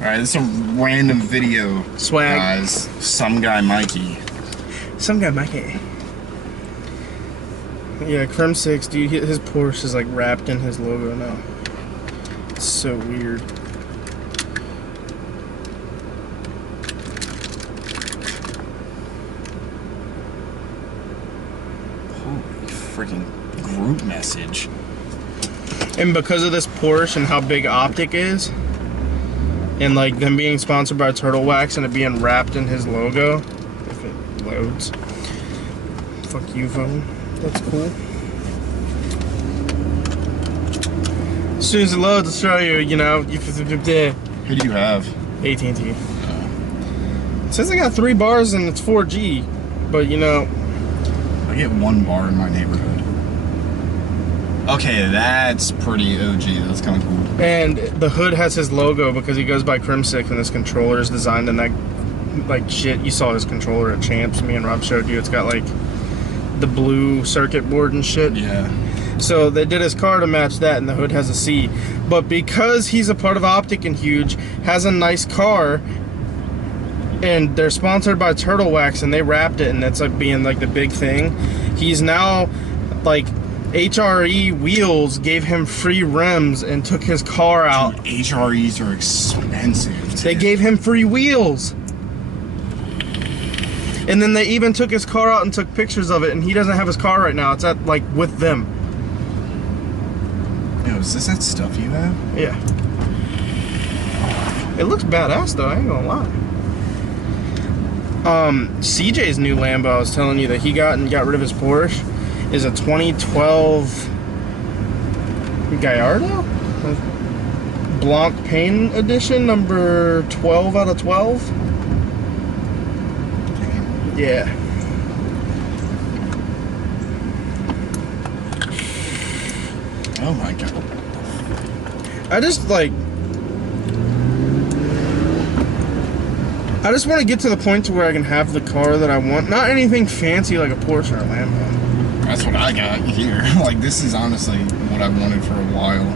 Alright, this is a random video, Swag. guys. SomeGuyMikey. SomeGuyMikey. Yeah, Crim 6, dude, his Porsche is like wrapped in his logo now. It's so weird. Holy freaking group message. And because of this Porsche and how big Optic is, and like them being sponsored by Turtle Wax and it being wrapped in his logo, if it loads. Fuck you, phone. That's cool. As soon as it loads, I'll show you, you know. Who do you have? AT&T. It says I got 3 bars and it's 4G, but you know. I get 1 bar in my neighborhood. Okay, that's pretty OG. That's kind of cool. And the hood has his logo because he goes by Crim 6 and his controller is designed in that, like, shit. You saw his controller at Champs. Me and Rob showed you. It's got, like, the blue circuit board and shit. Yeah. So they did his car to match that, and the hood has a C. But because he's a part of Optic and Huge, has a nice car, and they're sponsored by Turtle Wax, and they wrapped it, and it's like being like the big thing. He's now like HRE Wheels gave him free rims and took his car out. Dude, HREs are expensive. They gave him free wheels. And then they even took his car out and took pictures of it, and he doesn't have his car right now. It's at like with them. Yo, is this that stuff you have? Yeah. It looks badass though, I ain't gonna lie. CJ's new Lambo, I was telling you that he got rid of his Porsche, is a 2012 Gallardo? Blanc Pain Edition, number 12 out of 12. Damn. Yeah. Oh my god. I just want to get to the point to where I can have the car that I want. Not anything fancy like a Porsche or a Lambo. That's what I got here. Like, this is honestly what I've wanted for a while.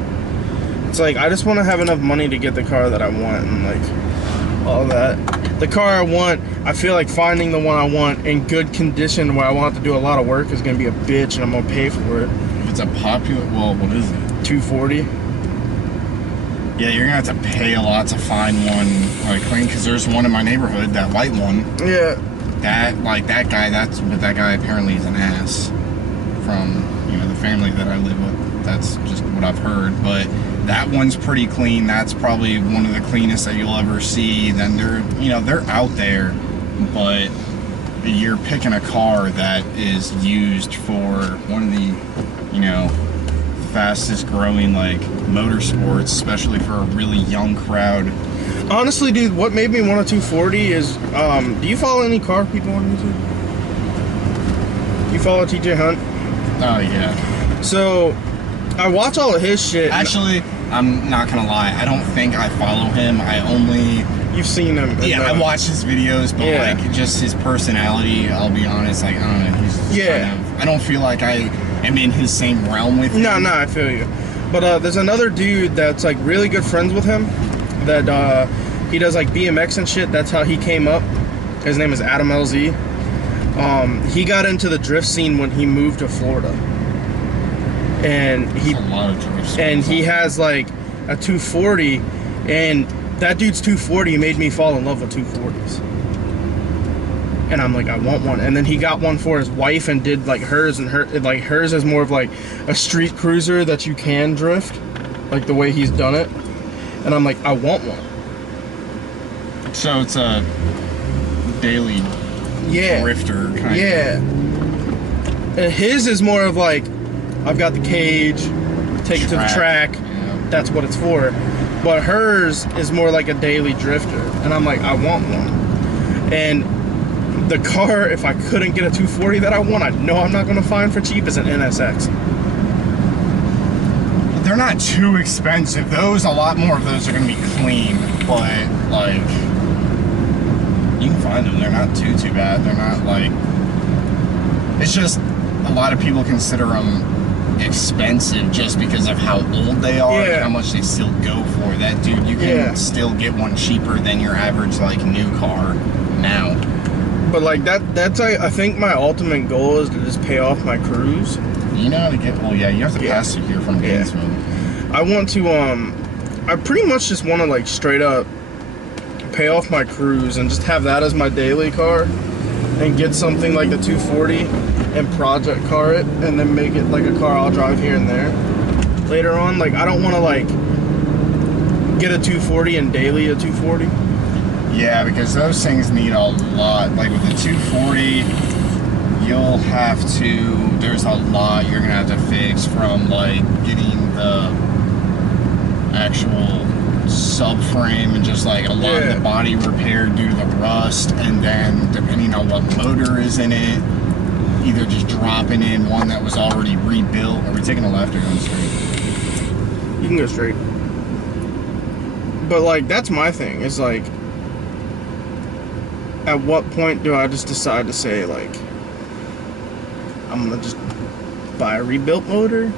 It's like, I just want to have enough money to get the car that I want and like all that. The car I want, I feel like finding the one I want in good condition where I won't have to do a lot of work is going to be a bitch, and I'm going to pay for it. If it's a popular, well, what is it? 240. Yeah, you're gonna have to pay a lot to find one like clean, because there's one in my neighborhood, that white one. Yeah. That guy apparently is an ass from, you know, the family that I live with. That's just what I've heard. But that one's pretty clean. That's probably one of the cleanest that you'll ever see. Then they're out there, but you're picking a car that is used for one of the, you know, fastest growing like motorsports, especially for a really young crowd. Honestly, dude, what made me want a 240 is, do you follow any car people on YouTube? You follow TJ Hunt? Oh yeah. So, I watch all of his shit. Actually, I'm not gonna lie, I don't think I follow him. I only... You've seen him. Yeah, I watch his videos, but like, just his personality, I'll be honest, like, I don't know, he's kind of, I don't feel like I am in his same realm with him. No, I feel you. But there's another dude that's like really good friends with him that he does like BMX and shit. That's how he came up. His name is Adam LZ. He got into the drift scene when he moved to Florida. And he has like a 240, and that dude's 240 made me fall in love with 240s. And I'm like, I want one. And then he got one for his wife and did like hers, and hers is more of like a street cruiser that you can drift, like the way he's done it. And I'm like, I want one. So it's a daily drifter kind of. Yeah. And his is more of like, I've got the cage, take it to the track. Yeah. That's what it's for. But hers is more like a daily drifter. And I'm like, I want one. And the car, if I couldn't get a 240 that I want, I know I'm not going to find for cheap, is an NSX. They're not too expensive. Those, a lot more of those are going to be clean. But, like, you can find them. They're not too bad. They're not, like... It's just, a lot of people consider them expensive just because of how old they are Yeah. and how much they still go for. That dude, you can still get one cheaper than your average like new car now. But like that's I think my ultimate goal is to just pay off my cruise. You know how to get, well, yeah, you have to pass it here from Gainesville. I want to I pretty much just want to like straight up pay off my cruise and just have that as my daily car, and get something like the 240 and project car it, and then make it like a car I'll drive here and there later on. Like I don't want to like get a 240 and daily a 240. Yeah, because those things need a lot. Like with the 240, you'll have to, there's a lot you're gonna have to fix, from like getting the actual subframe and just like a lot of the body repaired due to the rust, and then depending on what motor is in it, either just dropping in one that was already rebuilt. Are we taking a left or going straight? You can go straight. But like that's my thing, is like at what point do I just decide to say like I'm gonna just buy a rebuilt motor,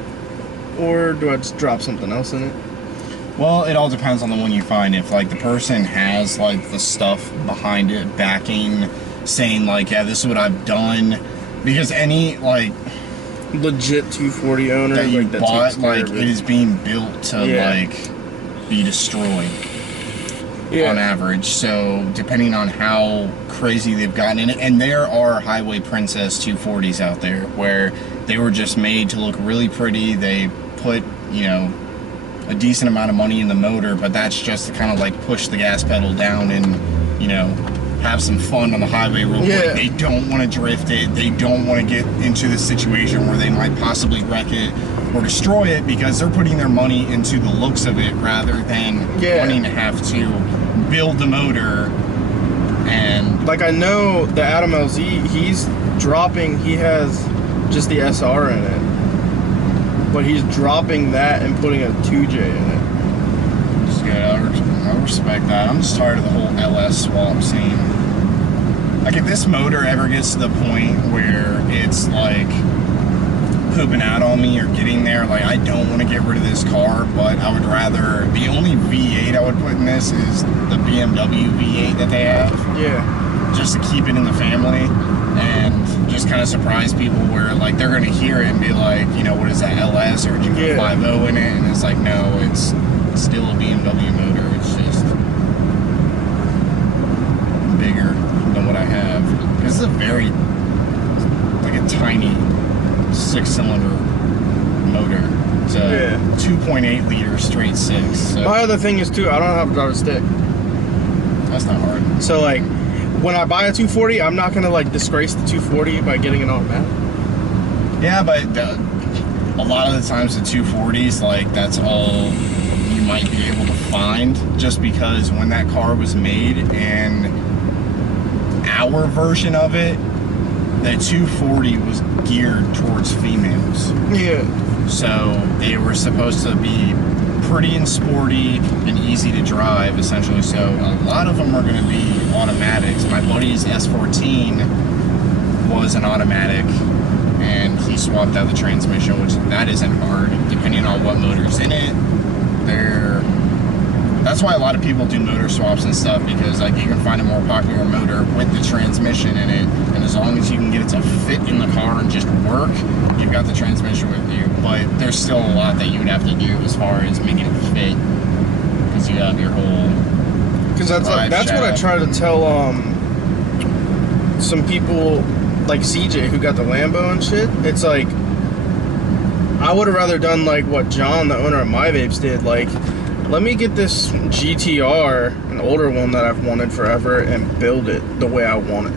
or do I just drop something else in it? Well, it all depends on the one you find. If like the person has like the stuff behind it, backing, saying like, yeah, this is what I've done, because any like legit 240 owner that you like, that bought, like it is being built to like be destroyed on average. So depending on how crazy they've gotten in it, and there are Highway Princess 240s out there where they were just made to look really pretty. They put, you know, a decent amount of money in the motor, but that's just to kind of like push the gas pedal down and, you know, have some fun on the highway real quick. They don't want to drift it. They don't want to get into the situation where they might possibly wreck it or destroy it, because they're putting their money into the looks of it rather than wanting to have to build the motor. And like I know the Adam LZ, he's dropping, he has just the SR in it, but he's dropping that and putting a 2J in it. Just good. I respect that. I'm just tired of the whole LS swap scene. Like if this motor ever gets to the point where it's like pooping out on me or getting there, like I don't want to get rid of this car, but I would rather, the only V8 I would put in this is the BMW V8 that they have. Yeah. Just to keep it in the family and just kind of surprise people where like they're going to hear it and be like, you know, what is that, LS, or did you put 5.0 in it? And it's like, no, it's still a BMW motor. It's just bigger than what I have. This is a very, like a tiny 6-cylinder motor. It's a 2.8 liter straight 6. So my other thing is too, I don't have a driver's stick. That's not hard. So like, when I buy a 240, I'm not gonna like disgrace the 240 by getting an automatic. Yeah, but a lot of the times the 240s, like that's all you might be able to find, just because when that car was made and our version of it, the 240 was geared towards females. Yeah. So they were supposed to be pretty and sporty and easy to drive, essentially. So a lot of them are going to be automatics. My buddy's S14 was an automatic, and he swapped out the transmission, which that isn't hard, depending on what motor's in it. That's why a lot of people do motor swaps and stuff, because like you can find a more popular motor with the transmission in it, and as long as you can get it to fit in the car and just work, you've got the transmission with you. But there's still a lot that you would have to do as far as making it fit, because you have your whole. Because that's what I try to tell some people like CJ who got the Lambo and shit. It's like I would have rather done like what John, the owner of My Vapes, did. Like, let me get this GTR, an older one that I've wanted forever, and build it the way I want it.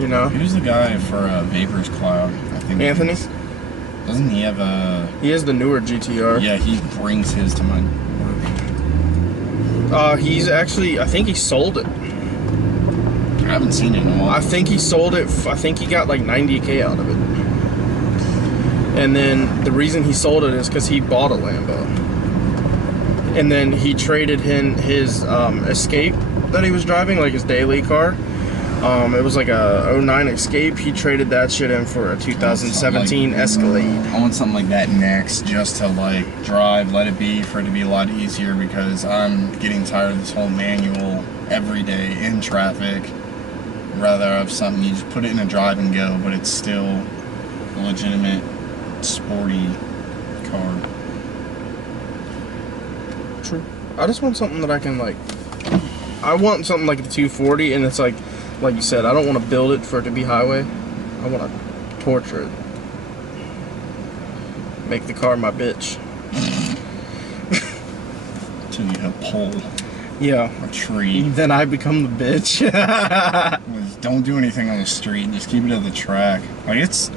You know? Who's the guy for Vapors Cloud? I think Anthony? Doesn't he have a... He has the newer GTR. Yeah, he brings his to my work. He's actually... I think he sold it. I haven't seen it in a while. I think he sold it... I think he got like 90K out of it. And then the reason he sold it is because he bought a Lambo. And then he traded in his Escape that he was driving, like his daily car, It was like a '09 Escape. He traded that shit in for a 2017 Escalade. I want something like that next, just to like drive, let it be, for it to be a lot easier, because I'm getting tired of this whole manual every day in traffic. Rather have something you just put it in a drive and go, but it's still a legitimate sporty car. True. I just want something that I can like. I want something like the 240, and it's like you said, I don't want to build it for it to be highway. I want to torture it. Make the car my bitch. Till you hit a pole. Yeah. A tree. Then I become the bitch. Don't do anything on the street. Just keep it at the track. Like, it's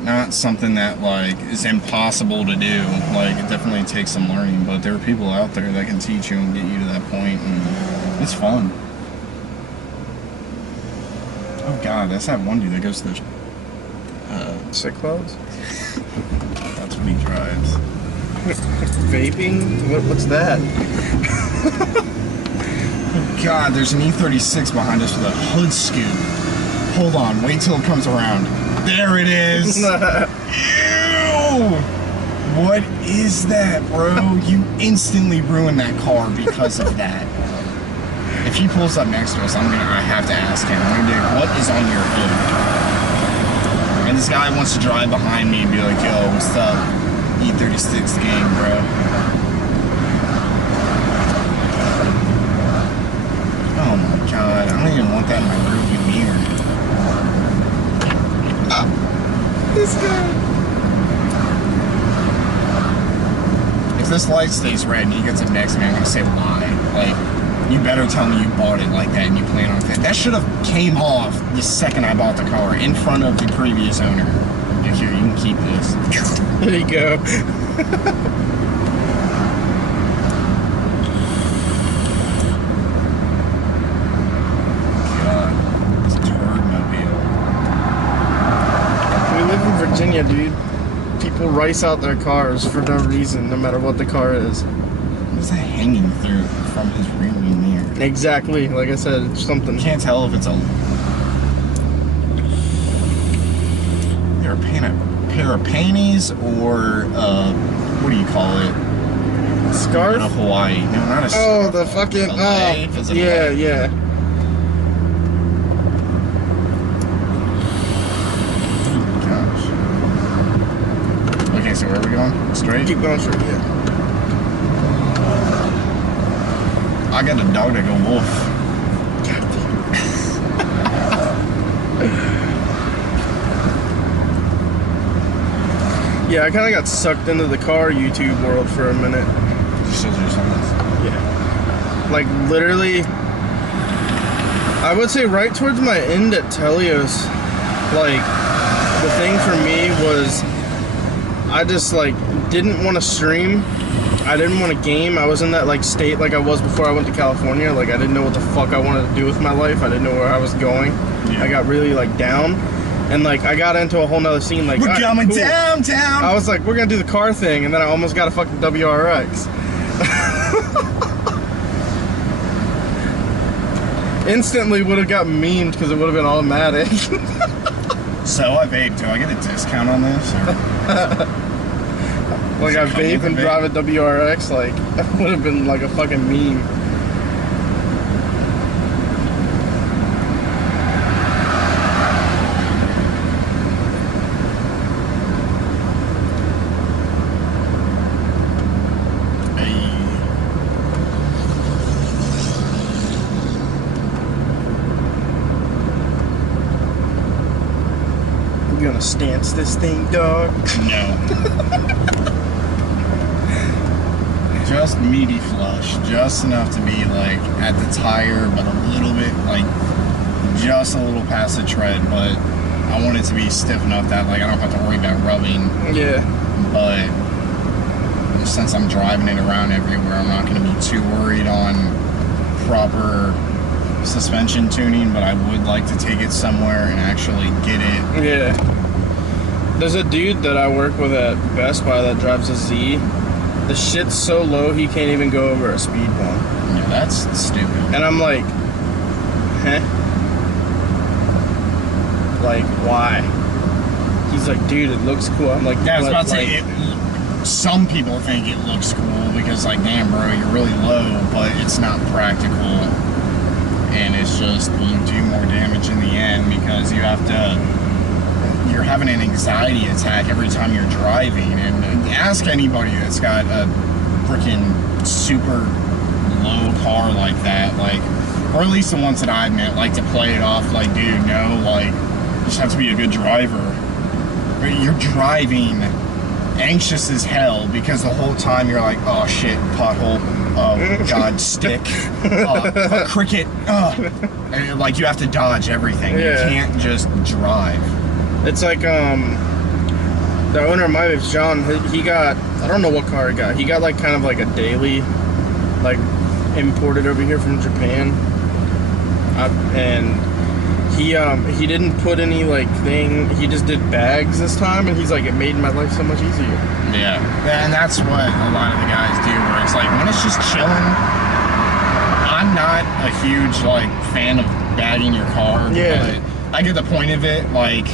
not something that like is impossible to do. Like, it definitely takes some learning, but there are people out there that can teach you and get you to that point, and it's fun. Oh god, that's that one dude that goes to the Sick clouds? That's what he drives. Vaping? What's that? Oh god, there's an E36 behind us with a hood scoop. Hold on, wait till it comes around. There it is! Ew! What is that, bro? You instantly ruined that car because of that. If he pulls up next to us, I have to ask him. I'm gonna be like, what is on your hood? And this guy wants to drive behind me and be like, yo, what's up? E36 gang, bro. Oh my god, I don't even want that in my rearview mirror. This guy. If this light stays red and he gets it next to me, I'm gonna say why. Like, you better tell me you bought it like that and you plan on it. That should have came off the second I bought the car in front of the previous owner. Like, here, you can keep this. There you go. God, it's a Turd-mobile. We live in Virginia, dude. People rice out their cars for no reason, no matter what the car is. What is that hanging through from his rearview mirror? Exactly. Like I said, it's something. You can't tell if it's a pair of panties or what do you call it? Scarf? Not a Hawaii. No, not a scarf. Oh, the fucking. Yeah, yeah. Gosh. Okay, so where are we going? Straight? Keep going straight, yeah. I got a dog that go wolf. Yeah, I kind of got sucked into the car YouTube world for a minute. You still do something? Yeah. Like, literally, I would say right towards my end at Telios, like, the thing for me was I just, like, didn't want to stream. I didn't want to game. I was in that, like, state like I was before I went to California. Like, I didn't know what the fuck I wanted to do with my life. I didn't know where I was going. Yeah. I got really, like, down. And, like, I got into a whole nother scene. Like, we're coming downtown! I was like, we're going to do the car thing. And then I almost got a fucking WRX. Instantly would have got memed because it would have been automatic. So I vape. Do I get a discount on this? Like, I vape and drive a WRX, like, that would have been like a fucking meme. You gonna stance this thing, dog? No. Just meaty flush, just enough to be like at the tire, but a little bit, like just a little past the tread, but I want it to be stiff enough that like I don't have to worry about rubbing. Yeah. But since I'm driving it around everywhere, I'm not going to be too worried on proper suspension tuning, but I would like to take it somewhere and actually get it. Yeah. There's a dude that I work with at Best Buy that drives a Z. The shit's so low he can't even go over a speed bump. Yeah, that's stupid. And I'm like, huh? Like, why? He's like, dude, it looks cool. I'm like, Yeah, I was "But, about to like, say, some people think it looks cool because, like, damn, bro, you're really low, but it's not practical. And it's just, you do more damage in the end because you're having an anxiety attack every time you're driving. And ask anybody that's got a freaking super low car like that, like, or at least the ones that I've met, like to play it off like, dude, no, like, you just have to be a good driver. But you're driving anxious as hell because the whole time you're like, oh shit, pothole, oh god, stick, cricket, and like you have to dodge everything. Yeah. You can't just drive. It's like, the owner of my babe's John, he got, I don't know what car he got. He got like kind of like a daily, like imported over here from Japan. And he didn't put any like thing, he just did bags this time, and he's like, it made my life so much easier. Yeah, and that's what a lot of the guys do, where it's like, when it's just chilling, I'm not a huge like fan of bagging your car, Yeah. but I get the point of it, like,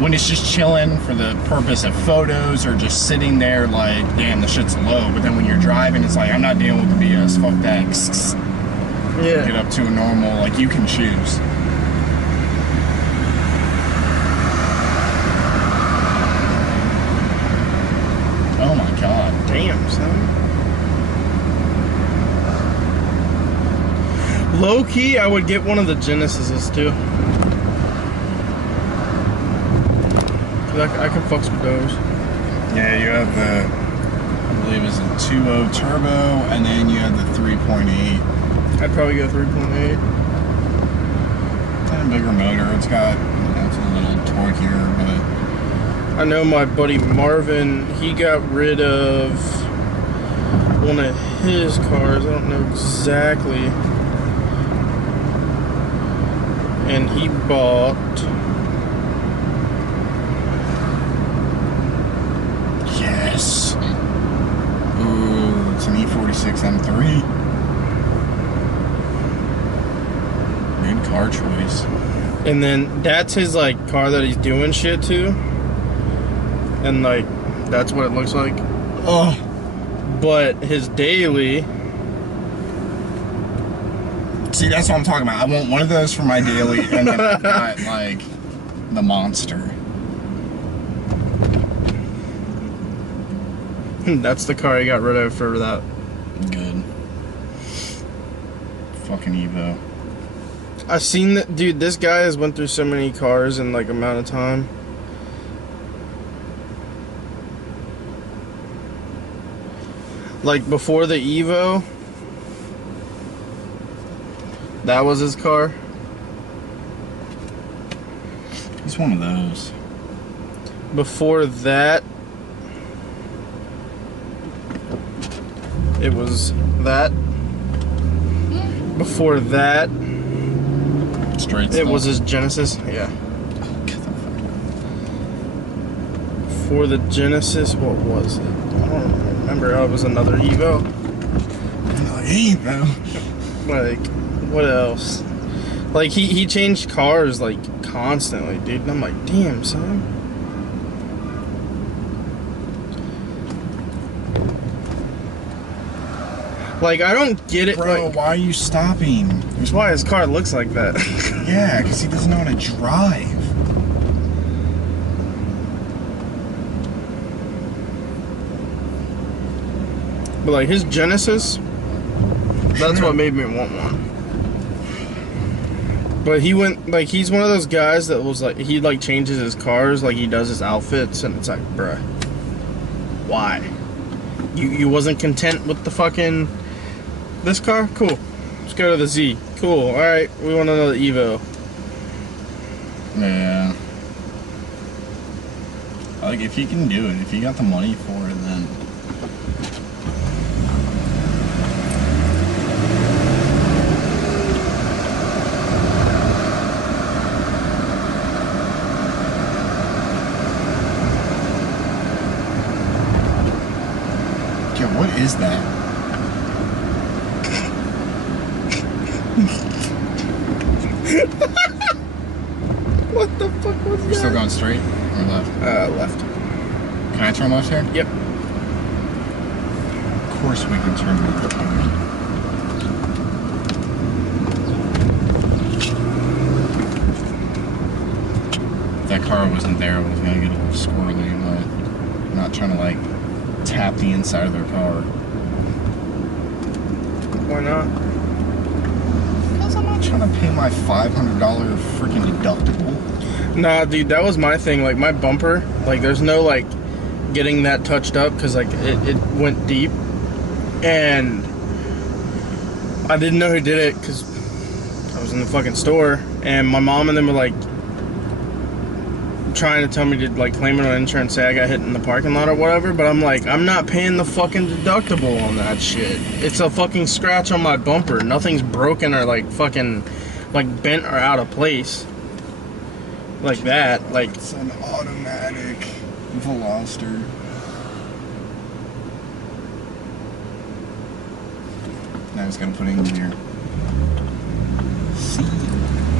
when it's just chilling for the purpose of photos or just sitting there like, damn, the shit's low, but then when you're driving, it's like, I'm not dealing with the BS, fuck that. Yeah. Get up to a normal, like, you can choose. Oh my god. Damn, son. Low key, I would get one of the Genesises too. I can fucks with those. Yeah, you have the, I believe it's a 2.0 turbo, and then you have the 3.8. I'd probably go 3.8. Kind of bigger motor. It's got, it's a little torquier, but I know my buddy Marvin, he got rid of one of his cars. I don't know exactly. And he bought, yes. Ooh, it's an E46 M3. Good car choice. and then that's his like car that he's doing shit to. And like, that's what it looks like. Oh. But his daily, See, that's what I'm talking about. I want one of those for my daily, and then I've got, like, the monster. that's the car he got rid of for that. Good. Fucking Evo. I've seen that, dude. This guy has went through so many cars in like amount of time. Like before the Evo, that was his car. He's one of those. Before that, it was that. Before that, Straight it stuff. was his Genesis. Yeah. For the Genesis, what was it? I don't remember. Oh, it was another Evo. Evo. Like, what else? Like, he changed cars, like, constantly, dude. And I'm like, damn, son. Like, I don't get it. Bro, Like, why are you stopping? that's why his car looks like that. Yeah, because he doesn't know how to drive. But, like, his Genesis, that's what made me want one. But he went, like, he's one of those guys that was like, he like changes his cars, like he does his outfits, and it's like, bruh, why? You wasn't content with the fucking, this car? Cool. Let's go to the Z. Cool. Alright, we want another Evo. Yeah. Like, if you can do it, if you got the money for it, then... Yeah, what is that? What the fuck going straight or left? Left. Can I turn left here? Yep. Of course we can turn left. If that car wasn't there, I was gonna get a little squirrely, but I'm not trying to like tap the inside of their car. Why not? Because I'm not trying to pay my $500 freaking deductible. Nah, dude, that was my thing. Like, my bumper, like, there's no, like, getting that touched up because, like, it went deep. And I didn't know who did it because I was in the fucking store. And my mom and them were, like, trying to tell me to, like, claim it on insurance, say I got hit in the parking lot or whatever. But I'm like, I'm not paying the fucking deductible on that shit. It's a fucking scratch on my bumper. Nothing's broken or, like, fucking, like, bent or out of place. Like that, like... It's an automatic Veloster. Now he's gonna put it in here. See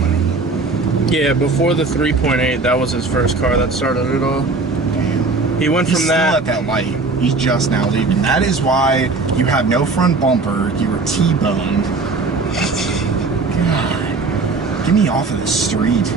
money. Yeah, before the 3.8, that was his first car that started it all. Damn. He went He's from still that... at that light. He's just now leaving. That is why you have no front bumper. You were T-boned. God. Get me off of the street.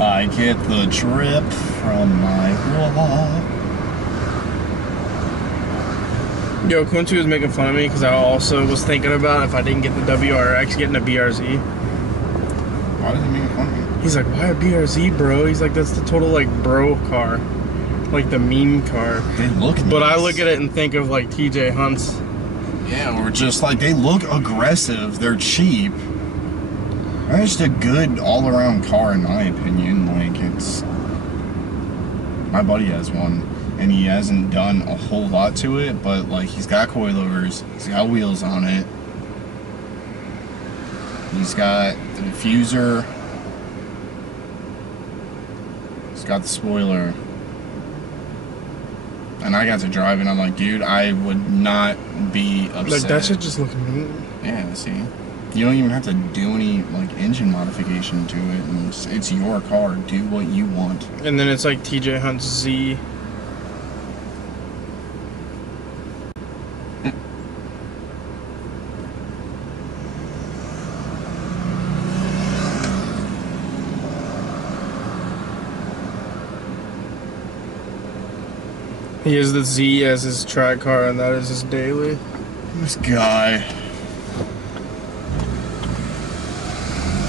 I get the drip from my walk. Yo, Quincy was making fun of me because I also was thinking about if I didn't get the WRX, getting a BRZ. Why does he make fun of me? He's like, why a BRZ, bro? He's like, that's the total, like, bro car. Like, the meme car. They look nice. But I look at it and think of, like, TJ Hunts. Yeah, or just, like, they look aggressive. They're cheap. They're just a good all-around car, in my opinion. Like, it's... My buddy has one, and he hasn't done a whole lot to it, but, like, he's got coilovers, he's got wheels on it, he's got the diffuser, he's got the spoiler, and I got to drive it, and I'm like, dude, I would not be upset. Like, that should just look neat. Yeah, see? You don't even have to do any, like, engine modification to it, and it's your car. Do what you want. And then it's like TJ Hunt's Z. He has the Z as his track car, and that is his daily. This guy.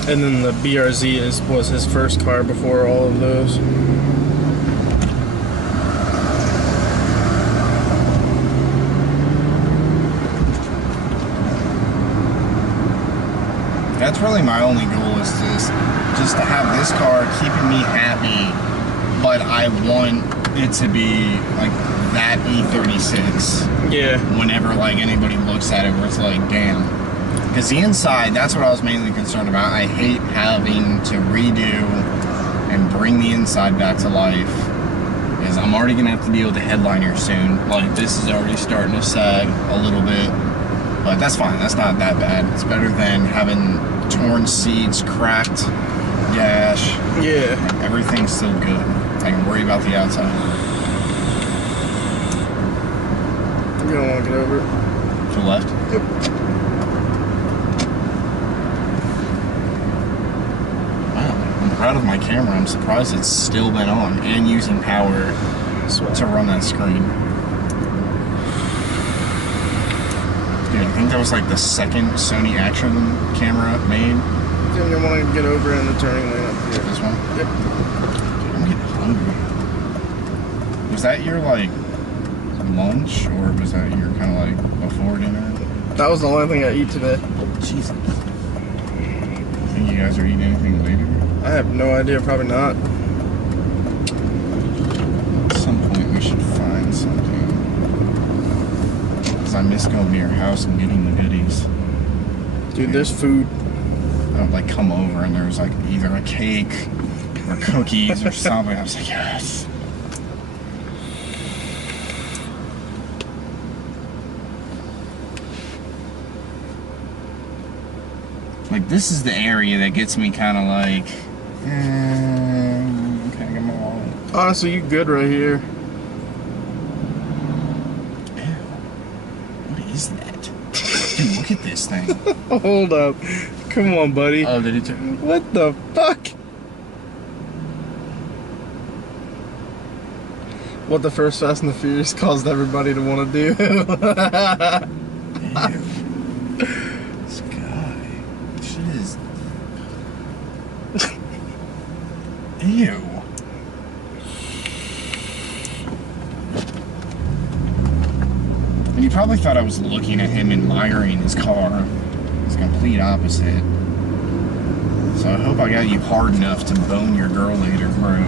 And then the BRZ was his first car before all of those. That's really my only goal, is just to have this car keeping me happy, but I want it to be like that E36. Yeah. Whenever like anybody looks at it, where it's like, damn. Because the inside, that's what I was mainly concerned about. I hate having to redo and bring the inside back to life. Because I'm already going to have to deal with the headliner soon. Like, this is already starting to sag a little bit. But that's fine. That's not that bad. It's better than having torn seats, cracked dash. Yeah. Everything's still good. I can worry about the outside. You don't want to get over it. To the left? Yep. Proud of my camera. I'm surprised it's still been on and using power to run that screen. Dude, I think that was like the second Sony action camera made. Didn't want to get over in the turning lane up here. This one? Yep. Dude, I'm getting hungry. Was that your like lunch, or was that your kind of like before dinner? That was the only thing I eat today. Jesus. Think you guys are eating anything later? I have no idea, probably not. At some point we should find something. Because I miss going to your house and getting the goodies. Dude, there's food. I would like come over and there's like either a cake or cookies or something. I was like, yes. Like, this is the area that gets me kind of like, can I get my wallet? Honestly, you good right here. Ew. What is that? Dude, look at this thing. Hold up. Come on, buddy. Oh, did it turn? What the fuck? What the first Fast and the Furious caused everybody to want to do. Ew. This guy. Shit is. Ew. And you probably thought I was looking at him admiring his car. It's the complete opposite. So I hope I got you hard enough to bone your girl later, bro.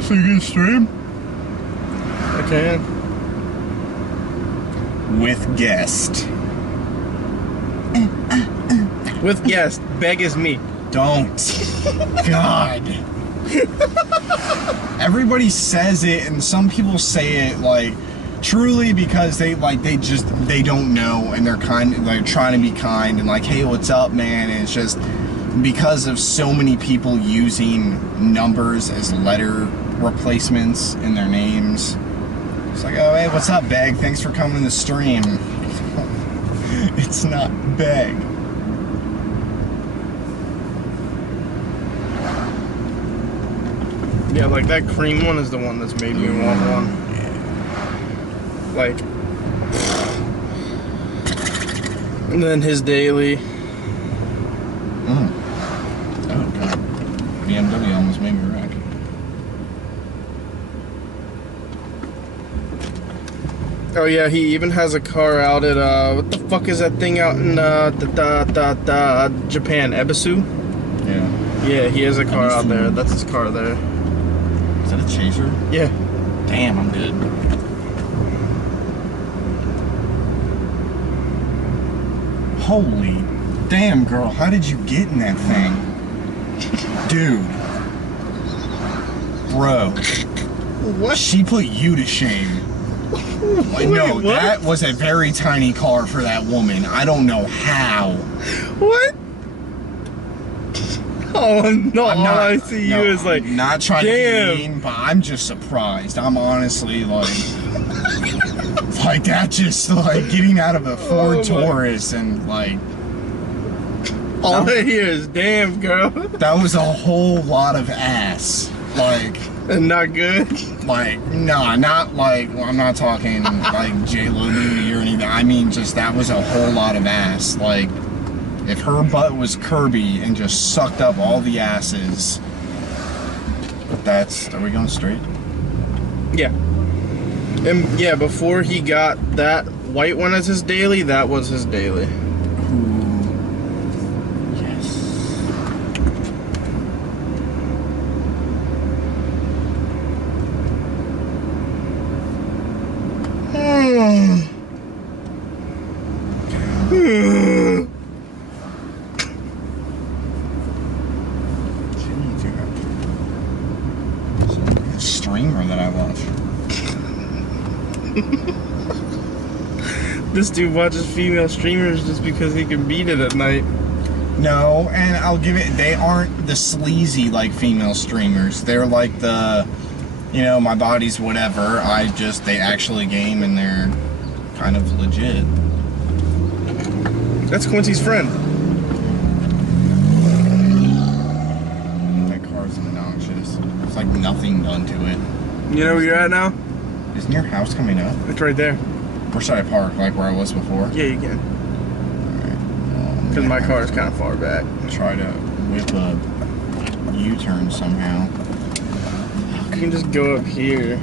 So you can stream? I can. With guest. With guest, beg is me. Don't. God. Everybody says it, and some people say it like truly because they don't know, and they're trying to be kind and like, hey, what's up, man? And it's just because of so many people using numbers as letter replacements in their names. It's like, oh, hey, what's up, Beg? Thanks for coming to the stream. It's not Beg. Yeah, like that cream one is the one that's made me want one. Like, and then his daily. Oh, God. BMW almost made me wreck. Oh yeah, he even has a car out at what the fuck is that thing out in Japan, Ebisu? Yeah. Yeah, he has a car out there. That's his car there. Is that a chaser? Yeah. Damn, I'm good. Holy damn, girl, how did you get in that thing? Dude. Bro. What? She put you to shame. Wait, No, what? that was a very tiny car for that woman. I don't know how. What? Oh no! I'm all not, I see no, you is like, I'm not trying damn. to be mean, but I'm just surprised. I'm honestly like that just like getting out of a Ford Taurus and like all I hear is damn, girl. that was a whole lot of ass. Like, And not good. like, nah, not like, well, I'm not talking like J-Lo booty or anything. I mean, just that was a whole lot of ass. Like, if her butt was Kirby and just sucked up all the asses. Are we going straight? Yeah. And yeah, before he got that white one as his daily, that was his daily. Ooh. Yes. Streamer that I watch. This dude watches female streamers just because he can beat it at night. No, and I'll give it, they aren't the sleazy like female streamers. They're like the, you know, my body's whatever. They actually game and they're kind of legit. That's Quincy's friend. That car's obnoxious. There's like nothing done to it. You know where you're at now? Isn't your house coming up? It's right there. Where should I park? Like where I was before? Yeah, you can. Alright. Well, Because my car is kind of far back. try to whip a U-turn somehow. You can just go up here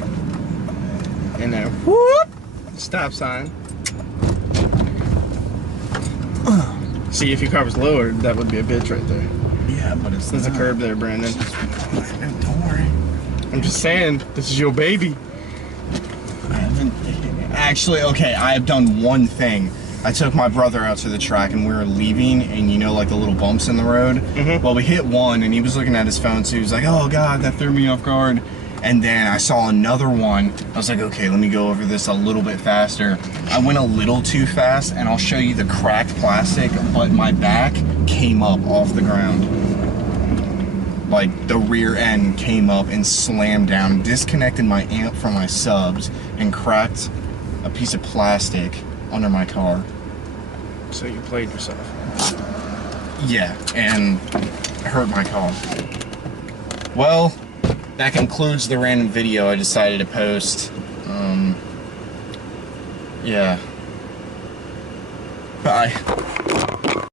and then whoop, Stop sign. See, if your car was lowered, that would be a bitch right there. Yeah, but it's There's a not. curb there, Brandon. Don't worry. I'm just saying, this is your baby. I haven't. Actually, okay, I have done one thing. I took my brother out to the track and we were leaving, and you know, like the little bumps in the road? Mm-hmm. Well, we hit one and he was looking at his phone, so he was like, oh God, that threw me off guard. And then I saw another one. I was like, okay, let me go over this a little bit faster. I went a little too fast, and I'll show you the cracked plastic, but my back came up off the ground. Like, the rear end came up and slammed down, disconnected my amp from my subs, and cracked a piece of plastic under my car. So you played yourself. Yeah, and hurt my car. Well, that concludes the random video I decided to post. Yeah. Bye.